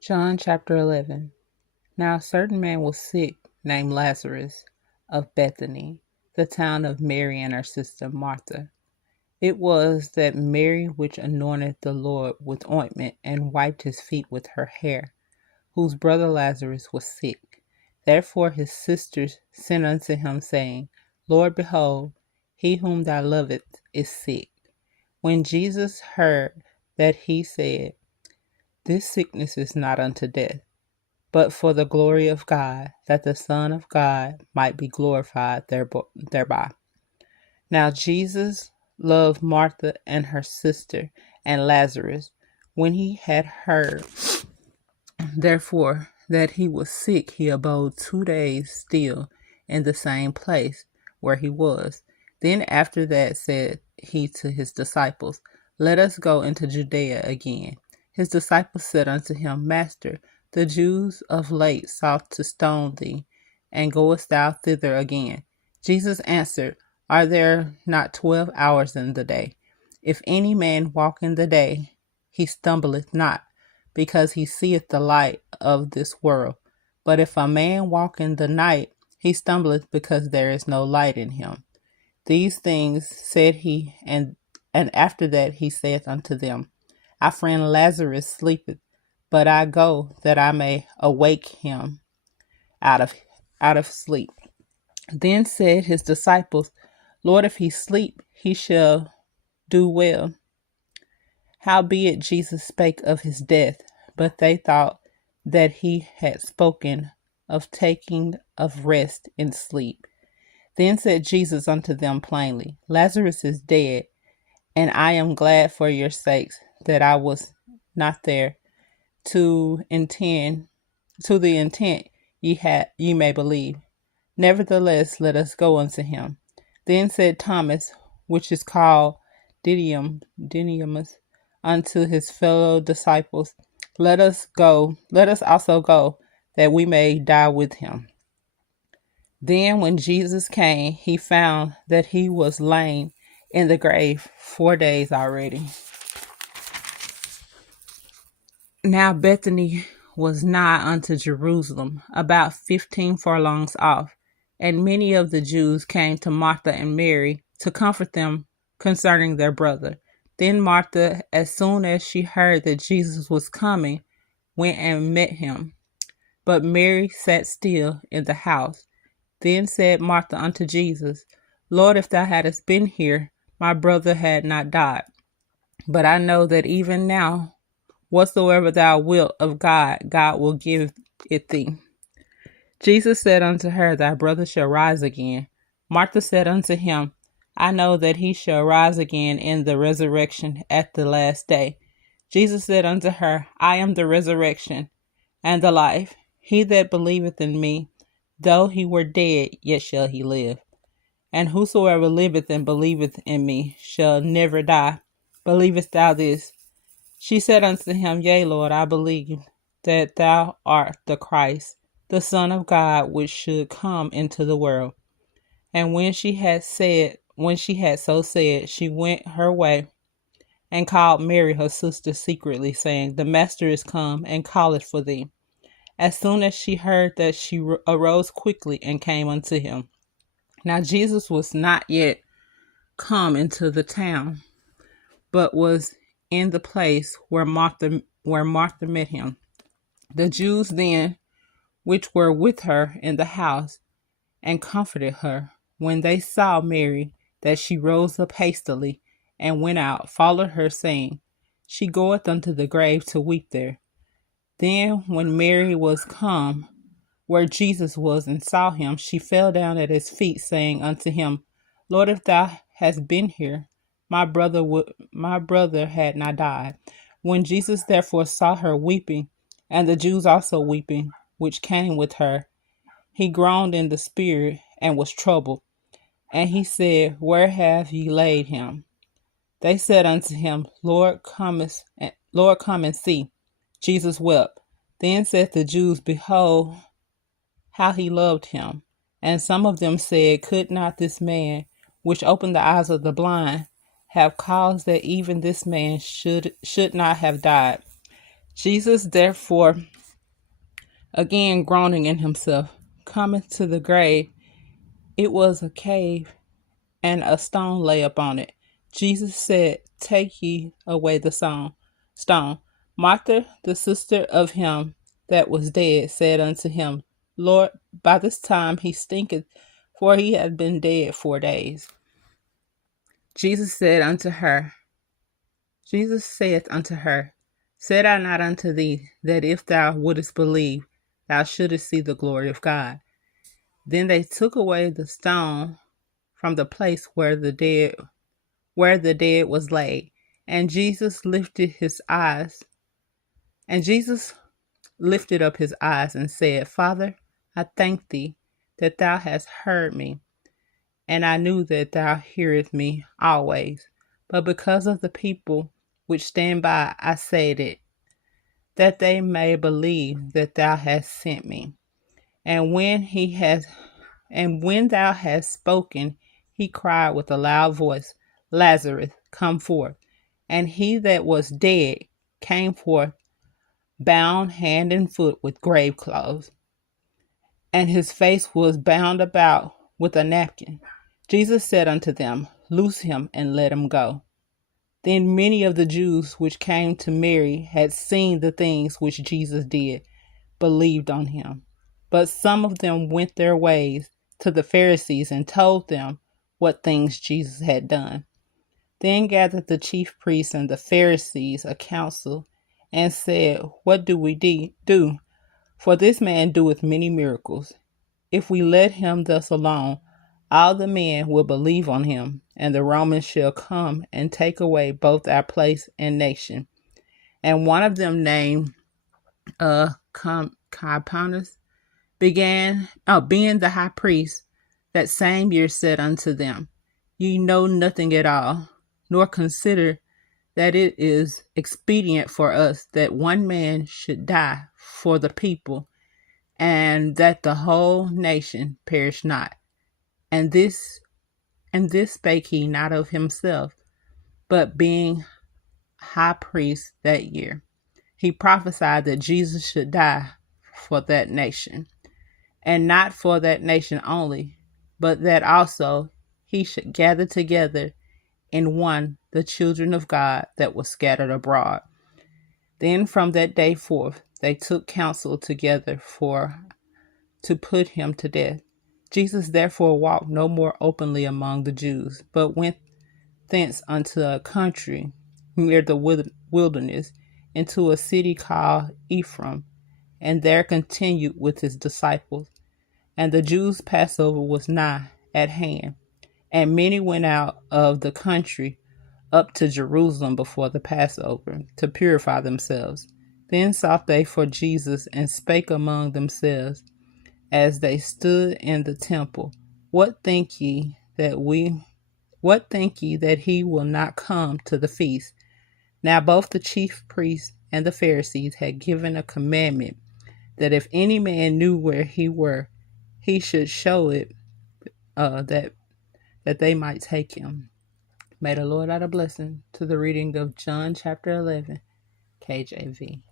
John chapter 11. Now a certain man was sick, named Lazarus, of Bethany, the town of Mary and her sister Martha. It was that Mary which anointed the Lord with ointment and wiped his feet with her hair, whose brother Lazarus was sick. Therefore his sisters sent unto him, saying, Lord, behold, he whom thou lovest is sick. When Jesus heard that, he said, This sickness is not unto death, but for the glory of God, that the Son of God might be glorified thereby. Now Jesus loved Martha and her sister and Lazarus. When he had heard, therefore, that he was sick, he abode 2 days still in the same place where he was. Then after that said he to his disciples, Let us go into Judea again. His disciples said unto him, Master, the Jews of late sought to stone thee, and goest thou thither again? Jesus answered, Are there not 12 hours in the day? If any man walk in the day, he stumbleth not, because he seeth the light of this world. But if a man walk in the night, he stumbleth, because there is no light in him. These things said he, and after that he saith unto them, Our friend Lazarus sleepeth, but I go that I may awake him out of sleep. Then said his disciples, Lord, if he sleep, he shall do well. Howbeit Jesus spake of his death, but they thought that he had spoken of taking of rest in sleep. Then said Jesus unto them plainly, Lazarus is dead, and I am glad for your sakes that I was not there, to the intent ye may believe. Nevertheless, let us go unto him. Then said Thomas, which is called Didymus, unto his fellow disciples, Let us also go, that we may die with him. Then when Jesus came, he found that he was laid in the grave 4 days already. Now Bethany was nigh unto Jerusalem, about 15 furlongs off, and many of the Jews came to Martha and Mary to comfort them concerning their brother. Then Martha, as soon as she heard that Jesus was coming, went and met him. But Mary sat still in the house. Then said Martha unto Jesus, Lord, if thou hadst been here, my brother had not died. But I know that even now, whatsoever thou wilt of God, God will give it thee. Jesus said unto her, Thy brother shall rise again. Martha said unto him, I know that he shall rise again in the resurrection at the last day. Jesus said unto her, I am the resurrection and the life. He that believeth in me, though he were dead, yet shall he live. And whosoever liveth and believeth in me shall never die. Believest thou this? She said unto him, Yea, Lord, I believe that thou art the Christ, the Son of God, which should come into the world. And when she had so said, she went her way and called Mary her sister secretly, saying, The Master is come, and calleth for thee. As soon as she heard that, she arose quickly and came unto him. Now Jesus was not yet come into the town, but was in the place where Martha met him. The Jews then, which were with her in the house, and comforted her, when they saw Mary, that she rose up hastily, and went out, followed her, saying, She goeth unto the grave to weep there. Then when Mary was come where Jesus was, and saw him, she fell down at his feet, saying unto him, Lord, if thou hadst been here, my brother had not died. When Jesus therefore saw her weeping, and the Jews also weeping, which came with her, he groaned in the spirit, and was troubled. And he said, Where have ye laid him? They said unto him, Lord, come and see. Jesus wept. Then said the Jews, Behold, how he loved him. And some of them said, Could not this man, which opened the eyes of the blind, have caused that even this man should not have died? Jesus, therefore, again groaning in himself, cometh to the grave. It was a cave, and a stone lay upon it. Jesus said, take ye away the stone. Martha, the sister of him that was dead, said unto him, Lord, by this time he stinketh, for he had been dead 4 days. Jesus said unto her, Jesus saith unto her, said I not unto thee, that if thou wouldest believe, thou shouldest see the glory of God? Then they took away the stone from the place where the dead was laid. And Jesus lifted up his eyes and said, Father, I thank thee that thou hast heard me, and I knew that thou hearest me always. But because of the people which stand by, I said it, that they may believe that thou hast sent me. And when thou hast spoken, he cried with a loud voice, Lazarus, come forth. And he that was dead came forth, bound hand and foot with grave clothes, and his face was bound about with a napkin. Jesus said unto them, Loose him and let him go. Then many of the Jews which came to Mary had seen the things which Jesus did, believed on him. But some of them went their ways to the Pharisees and told them what things Jesus had done. Then gathered the chief priests and the Pharisees a council, and said, What do we do? For this man doeth many miracles. If we let him thus alone, all the men will believe on him, and the Romans shall come and take away both our place and nation. And one of them, named Caiaphas, being the high priest, that same year said unto them, Ye know nothing at all, nor consider that it is expedient for us that one man should die for the people, and that the whole nation perish not. And this spake he not of himself, but being high priest that year, he prophesied that Jesus should die for that nation, and not for that nation only, but that also he should gather together in one the children of God that were scattered abroad. Then from that day forth they took counsel together to put him to death. Jesus therefore walked no more openly among the Jews, but went thence unto a country near the wilderness, into a city called Ephraim, and there continued with his disciples. And the Jews' Passover was nigh at hand, and many went out of the country up to Jerusalem before the Passover, to purify themselves. Then sought they for Jesus, and spake among themselves, as they stood in the temple, What think ye that he will not come to the feast? Now both the chief priests and the Pharisees had given a commandment that if any man knew where he were, he should show it, that they might take him. May the Lord add a blessing to the reading of John chapter 11, KJV.